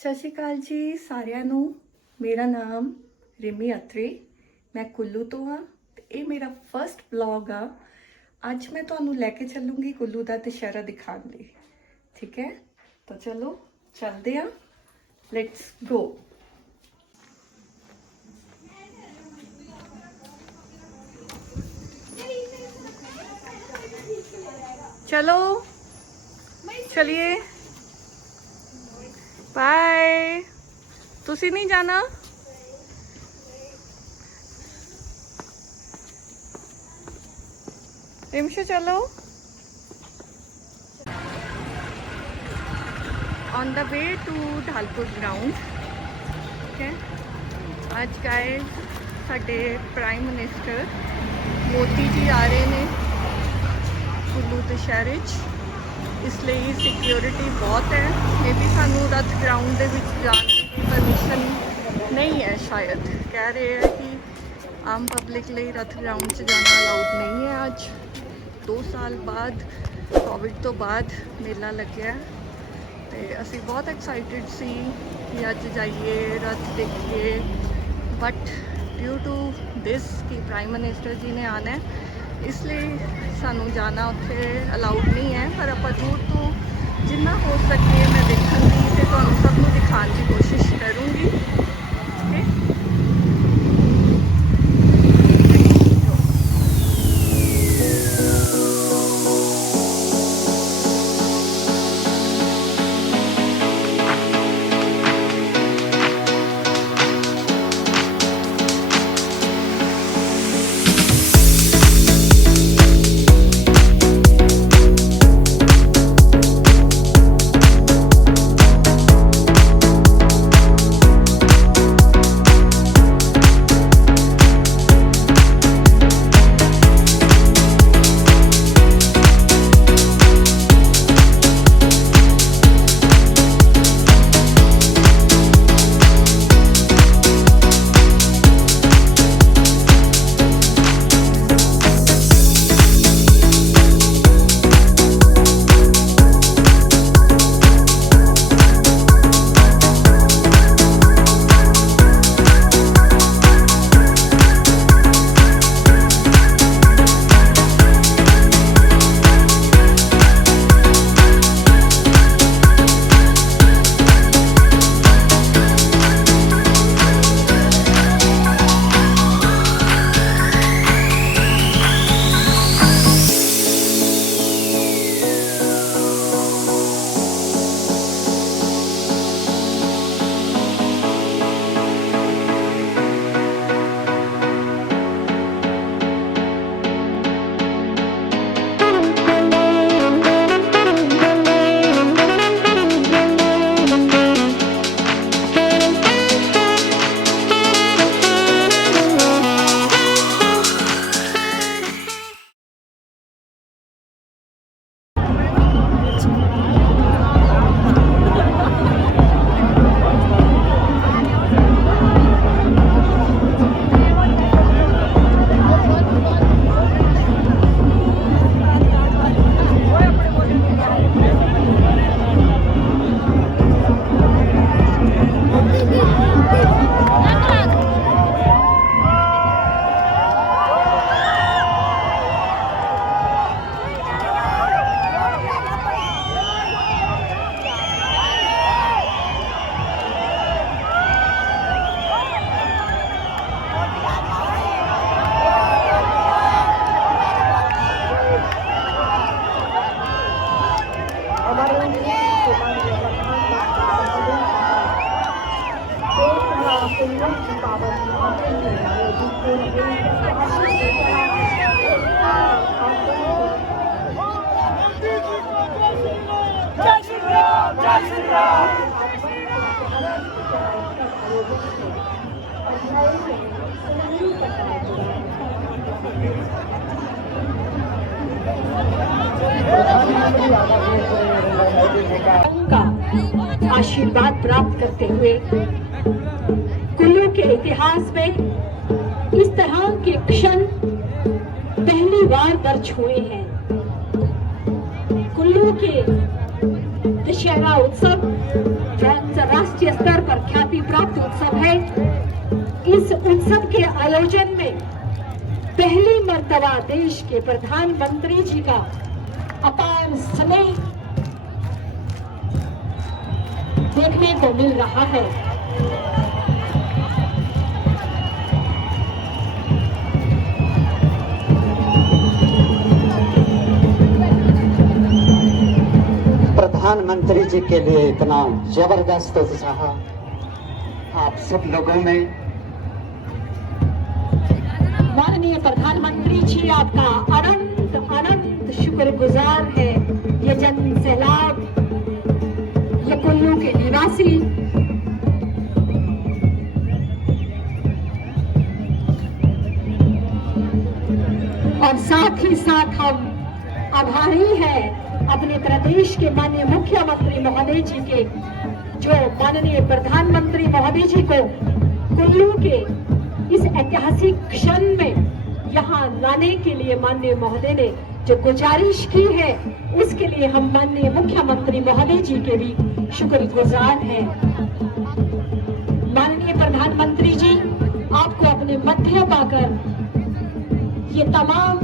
ਸਤਿ ਸ਼੍ਰੀ ਅਕਾਲ ਜੀ ਸਾਰਿਆਂ ਨੂੰ। ਮੇਰਾ ਨਾਮ ਰਿਮੀ ਅਤਰੇ, ਮੈਂ ਕੁੱਲੂ ਤੋਂ ਹਾਂ ਤੇ ਇਹ ਮੇਰਾ ਫਸਟ ਵਲੌਗ ਆ। ਅੱਜ ਮੈਂ ਤੁਹਾਨੂੰ ਲੈ ਕੇ ਚੱਲੂੰਗੀ ਕੁੱਲੂ ਦਾ ਦੁਸ਼ਹਿਰਾ ਦਿਖਾਉਣ ਲਈ, ਠੀਕ ਹੈ? ਤਾਂ ਚਲੋ ਚੱਲਦੇ ਹਾਂ, ਲੈਟਸ ਗੋ। चलो चलिए, बाय। तुसी नहीं जाना? रिमशु चलो। On the way to Dhalpur ground, ठीक है? आज गए साडे प्राइम मिनिस्टर मोदी जी आ रहे ने कुल्लू दुशहरे च, इसलिए सिक्योरिटी बहुत है। मे भी सानू रथ ग्राउंड दे विच जाने की परमिशन नहीं है, शायद कह रहे हैं कि आम पब्लिक लिए रथ ग्राउंड च जाना अलाउड नहीं है। आज 2 साल बाद कोविड तो बाद मेला लग्या ते असी बहुत एक्साइटेड सी कि अज जाइए रथ देखिए, बट ड्यू टू दिस कि प्राइम मिनिस्टर जी ने आना है, इसलिए सानू जाना उत्थे अलाउड नहीं है। पर आप दूर तो जिन्ना हो सके मैं देखूँगी तो तुहानू सबनू दिखाने की कोशिश करूँगी। का आशीर्वाद प्राप्त करते हुए कुल्लू के इतिहास में इस तरह के क्षण पहली बार दर्ज हुए हैं। कुल्लू के दशहरा उत्सव अंतर्राष्ट्रीय उत्सव है। इस उत्सव के आयोजन में पहली मर्तबा देश के प्रधानमंत्री जी का अपार स्नेह देखने को मिल रहा है। प्रधानमंत्री जी के लिए इतना जबरदस्त उत्साह आप सब लोगों में। माननीय प्रधानमंत्री जी आपका अनंत अनंत शुक्रगुजार है। ये जन सैलाब, ये कुल्लू के निवासी, और साथ ही साथ हम आभारी हैं अपने प्रदेश के माननीय मुख्यमंत्री महोदय जी के, जो माननीय प्रधानमंत्री महोदय जी को कुल्लू के इस ऐतिहासिक क्षण में यहाँ लाने के लिए माननीय महोदय ने जो गुजारिश की है, उसके लिए हम माननीय मुख्यमंत्री महोदय जी के भी शुक्रगुजार हैं। माननीय प्रधानमंत्री जी, आपको अपने मध्य पाकर ये तमाम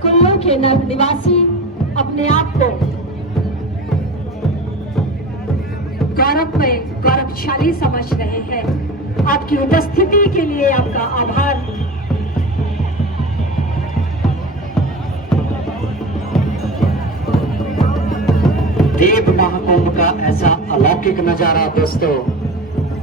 कुल्लू के निवासी अपने आप को गौरव में गौरवशाली समझ रहे हैं। आपकी उपस्थिति के लिए आपका आभार। देव महाकुंभ का ऐसा अलौकिक नजारा दोस्तों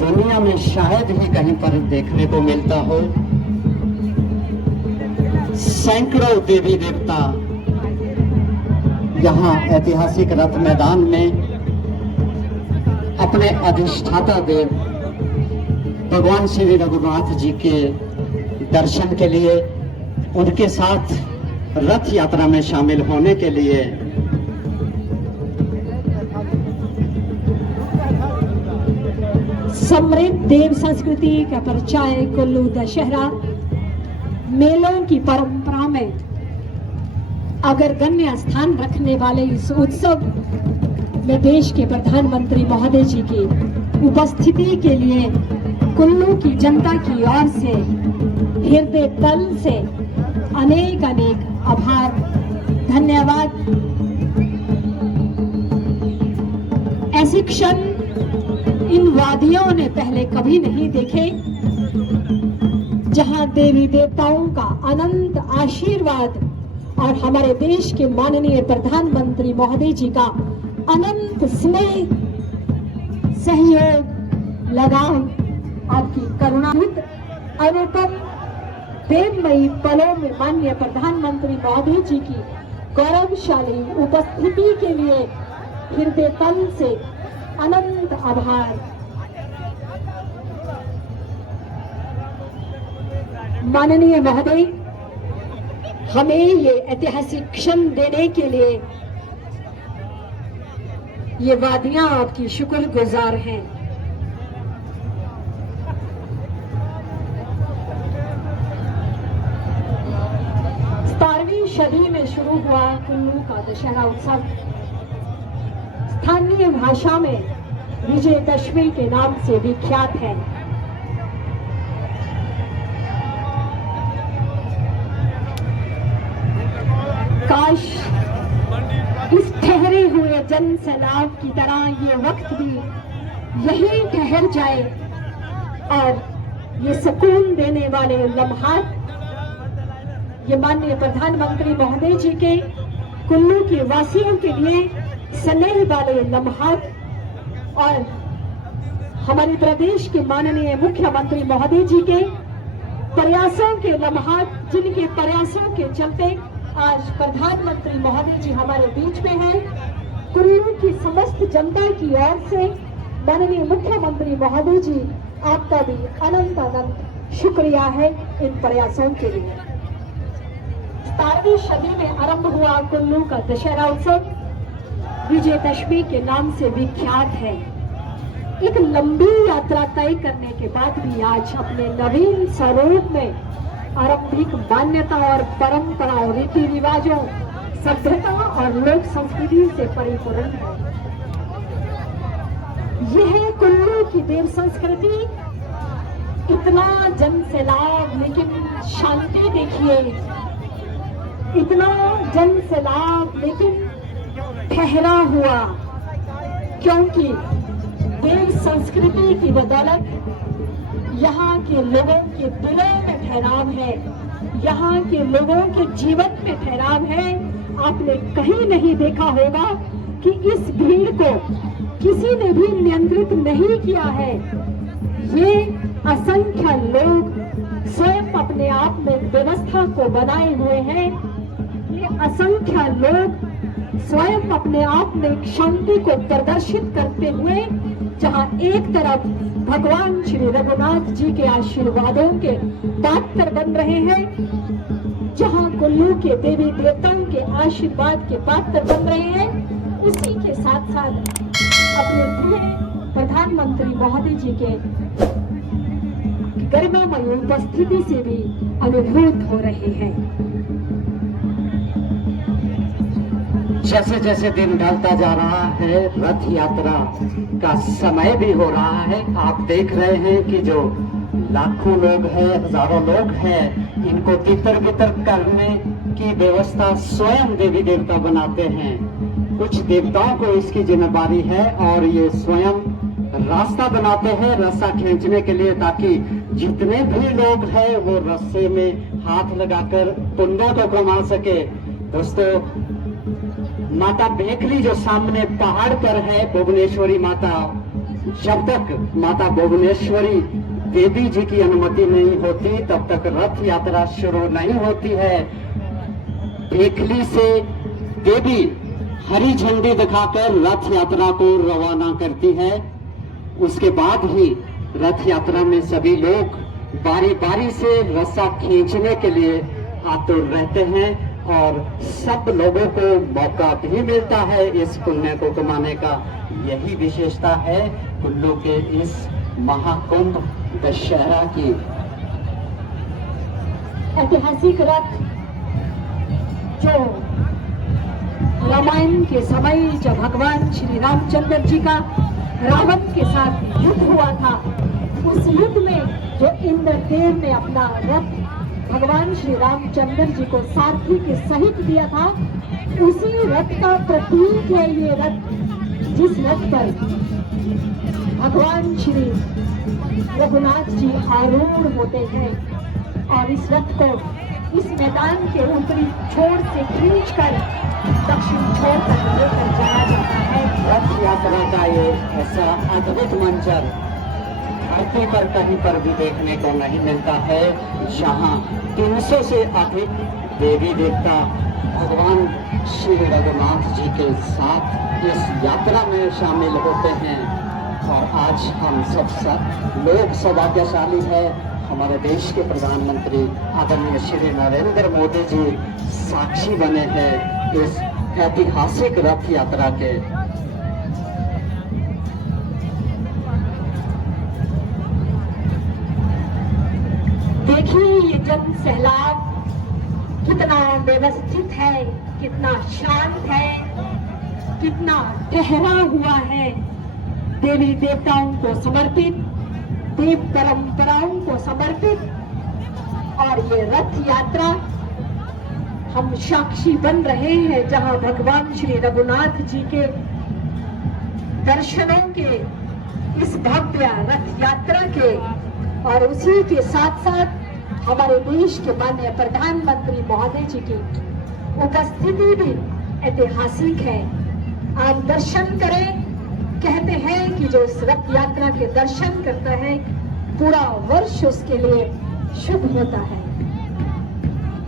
दुनिया में शायद ही कहीं पर देखने को मिलता हो। सैकड़ों देवी देवता यहाँ ऐतिहासिक रथ मैदान में अपने अधिष्ठाता देव भगवान श्री रघुनाथ जी के दर्शन के लिए, उनके साथ रथ यात्रा में शामिल होने के लिए समृद्ध देव संस्कृति का परिचय कुल्लू दशहरा मेलों की परंपरा में अग्रगण्य स्थान रखने वाले इस उत्सव में देश के प्रधानमंत्री महोदय जी की उपस्थिति के लिए कुल्लू की जनता की ओर से हृदय तल से अनेक अनेक आभार, धन्यवाद। ऐसे क्षण इन वादियों ने पहले कभी नहीं देखे, जहां देवी देवताओं का अनंत आशीर्वाद और हमारे देश के माननीय प्रधानमंत्री महोदय जी का अनंत स्नेह, सहयोग, लगाव, आपकी करुणायुक्त अनुपम देवमयी पलों में माननीय प्रधानमंत्री महोदय जी की गौरवशाली उपस्थिति के लिए हृदय तल से अनंत आभार। माननीय महोदय, हमें ये ऐतिहासिक क्षण देने के लिए ये वादियां आपकी शुक्रगुजार हैं। 17वीं सदी में शुरू हुआ कुल्लू का दशहरा उत्सव स्थानीय भाषा में विजयदशमी के नाम से विख्यात है। काश इस ठहरे हुए जन सैलाब की तरह ये वक्त भी यही ठहर जाए और ये सुकून देने वाले लम्हात, ये माननीय प्रधानमंत्री महोदय जी के कुल्लू के वासियों के लिए स्नेह वाले लम्हात और हमारे प्रदेश के माननीय मुख्यमंत्री महोदय जी के प्रयासों के लम्हात, जिनके प्रयासों के चलते आज प्रधानमंत्री महोदय जी हमारे बीच में हैं। कुल्लू की समस्त जनता की ओर से माननीय मुख्यमंत्री महोदय जी, आपका भी अनंत अनंत शुक्रिया है इन प्रयासों के लिए। 17वीं सदी में आरंभ हुआ कुल्लू का दशहरा उत्सव विजयदशमी के नाम से विख्यात है। एक लंबी यात्रा तय करने के बाद भी आज अपने नवीन स्वरूप में आरंभिक मान्यता और परंपराओं, रीति रिवाजों, सभ्यता और लोक संस्कृति से परिपूर्ण है। यह कुल्लू की देव संस्कृति, इतना जन सैलाब लेकिन शांति देखिए, इतना जन सैलाब लेकिन ठहरा हुआ, क्योंकि देव संस्कृति की बदौलत यहाँ के लोगों के दिलों में ठहराव है, यहाँ के लोगों के जीवन में ठहराव है। आपने कहीं नहीं देखा होगा कि इस भीड़ को किसी ने भी नियंत्रित नहीं किया है। ये असंख्य लोग स्वयं अपने आप में व्यवस्था को बनाए हुए हैं। ये असंख्य लोग स्वयं अपने आप में शांति को प्रदर्शित करते हुए, जहां एक तरफ भगवान श्री रघुनाथ जी के आशीर्वादों के पात्र बन रहे हैं, जहां कुल्लू के देवी देवताओं के आशीर्वाद के पात्र बन रहे हैं, उसी के साथ साथ अपने प्रिय प्रधानमंत्री महोदय जी के गरिमामय उपस्थिति से भी अनुभूत हो रहे हैं। जैसे जैसे दिन ढलता जा रहा है, रथ यात्रा का समय भी हो रहा है। आप देख रहे हैं कि जो लाखों लोग हैं, हजारों लोग हैं, इनको तितर बितर करने की व्यवस्था स्वयं देवी देवता बनाते हैं। कुछ देवताओं को इसकी जिम्मेदारी है और ये स्वयं रास्ता बनाते हैं रस्सा खींचने के लिए, ताकि जितने भी लोग हैं वो रस्से में हाथ लगाकर पुण्य को कमा सके। दोस्तों, माता बेकली जो सामने पहाड़ पर है, भुवनेश्वरी माता, जब तक माता भुवनेश्वरी देवी जी की अनुमति नहीं होती तब तक रथ यात्रा शुरू नहीं होती है। बेकली से देवी हरी झंडी दिखाकर रथ यात्रा को रवाना करती है। उसके बाद ही रथ यात्रा में सभी लोग बारी बारी से रस्सा खींचने के लिए आतुर रहते हैं और सब लोगों को मौका भी मिलता है इस पुण्य को कमाने का। यही विशेषता है कुल्लू के इस महाकुंभ दशहरा की। ऐतिहासिक रथ जो रामायण के समय जब भगवान श्री रामचंद्र जी का रावण के साथ युद्ध हुआ था, उस युद्ध में जो इंद्रदेव ने अपना रथ भगवान श्री रामचंद्र जी को सारथी के सहित दिया था, उसी रथ का प्रतीक है ये रथ, जिस रथ पर भगवान श्री रघुनाथ जी आरूढ़ होते हैं। और इस रथ को इस मैदान के ऊपरी छोर से खींचकर दक्षिण छोर तक लेकर जाया जाता है। रथ यात्रा का ये ऐसा अद्भुत मंजर धरती पर कहीं पर भी देखने को नहीं मिलता है, जहाँ 300 से अधिक देवी देवता भगवान श्री रघुनाथ जी के साथ इस यात्रा में शामिल होते हैं। और आज हम सब लोग सौभाग्यशाली है, हमारे देश के प्रधानमंत्री आदरणीय श्री नरेंद्र मोदी जी साक्षी बने हैं इस ऐतिहासिक रथ यात्रा के। देखिए ये जन सैलाब कितना व्यवस्थित है, कितना शांत है, कितना ठहरा हुआ है। देवी देवताओं को समर्पित, देव परंपराओं को समर्पित। और ये रथ यात्रा हम साक्षी बन रहे हैं, जहां भगवान श्री रघुनाथ जी के दर्शनों के, इस भव्य रथ यात्रा के, और उसी के साथ साथ हमारे देश के माननीय प्रधानमंत्री महोदय जी की उपस्थिति भी ऐतिहासिक है। आप दर्शन करें। कहते हैं कि जो इस रथ यात्रा के दर्शन करता है, पूरा वर्ष उसके लिए शुभ होता है।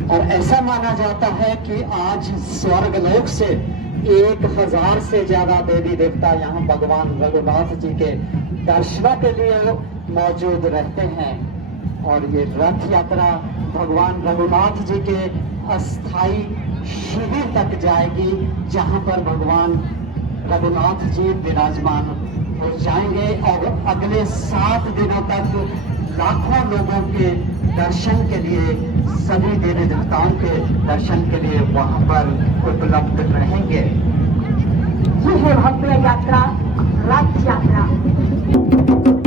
और ऐसा माना जाता है कि आज स्वर्गलोक से 1000 से ज्यादा देवी देवता यहाँ भगवान रघुनाथ जी के दर्शनों के लिए मौजूद रहते हैं। और ये रथ यात्रा भगवान रघुनाथ जी के अस्थाई शिविर तक जाएगी, जहाँ पर भगवान रघुनाथ जी विराजमान हो जाएंगे। और अगले 7 दिनों तक लाखों लोगों के दर्शन के लिए, सभी देवी देवताओं के दर्शन के लिए वहां पर उपलब्ध रहेंगे। यह है भव्य यात्रा, रथ यात्रा।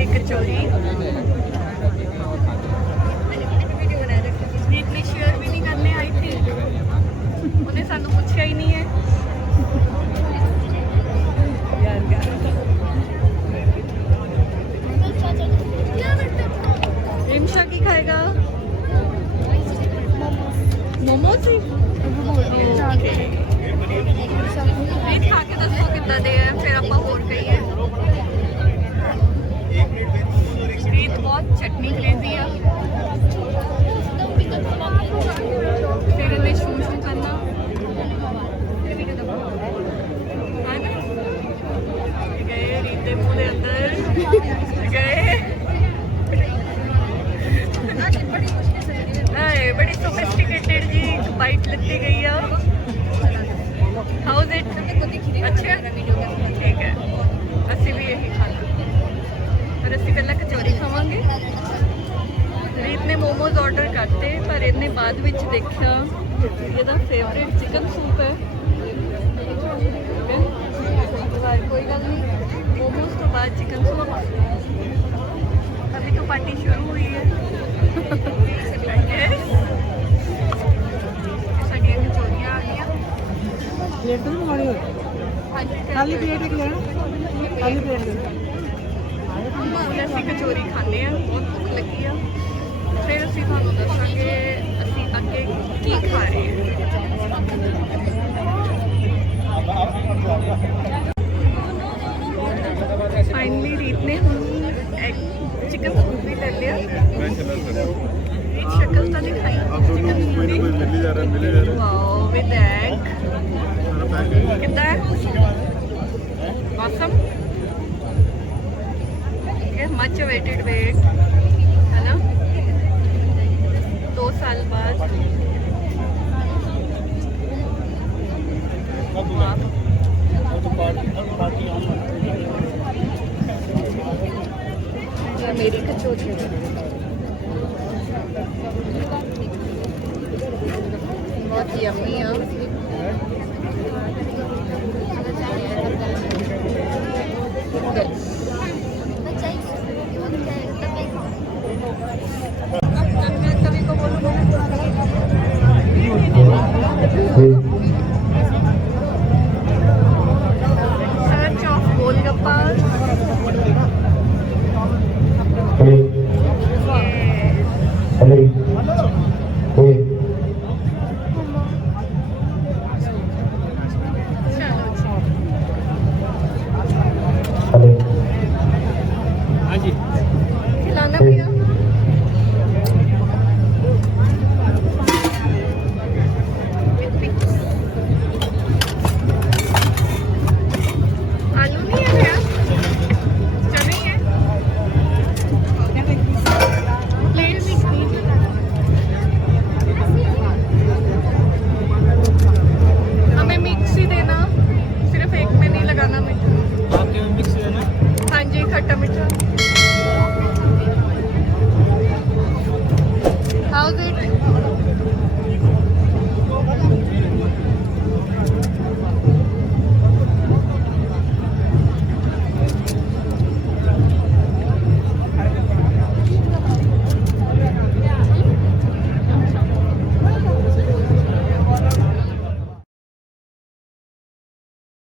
खावांगे कचौरी। इतनी शेयर भी नहीं करने आई थी, उन्हें सानू पूछा ही नहीं है। रिमशा की खाएगा? मोमोज ही रीत खा के दसो कितना दे है, फिर आप होर कहिए। रीत बहुत चटनी क्रेजी है, फिर इन्हें शू शू करना। गए रीत के मुंह के अंदर गए। बड़ी सोफिस्टिकेटेड जी बाइट लेती गई है। How is it? अच्छा ठीक है, ਅਸੀਂ ਵੀ यही खाना, पर ਅਸੀਂ ਪਹਿਲਾਂ कचौरी खावांगे। रीत ने मोमोज ऑर्डर करते, पर इन्हें बाद ਵਿੱਚ देखा ਇਹਦਾ फेवरेट चिकन सूप है। कोई गल नहीं, मोमोज तो बाद चिकन सूप। अभी तो पार्टी शुरू हुई है। साडियां कचौरियां आ गईयां। प्लेट तो नहीं मंगानी होई, खाली प्लेट एक लेना, खाली प्लेट दे। ਹੁਣ ਅਸੀਂ कचौरी खाने हैं, बहुत भुख लगी आ। फिर ਅਸੀਂ ਤੁਹਾਨੂੰ ਦੱਸਾਂਗੇ ਅਸੀਂ ਅੱਗੇ ਕੀ ਖਾ ਰਹੇ ਹਾਂ। फाइनली रीत ने ਹੁਣ चिकन सूप भी ले लिया। रीत शक्ल तो दिखाई वाओ विद एग। कितना है? ऑसम। मच अवेटेड वेट है ना, 2 साल बाद। मेरी कचौरी बहुत यम्मी है। कभी को बोलूँ सर्च ऑफ गोलगप्पा। हाँ जी।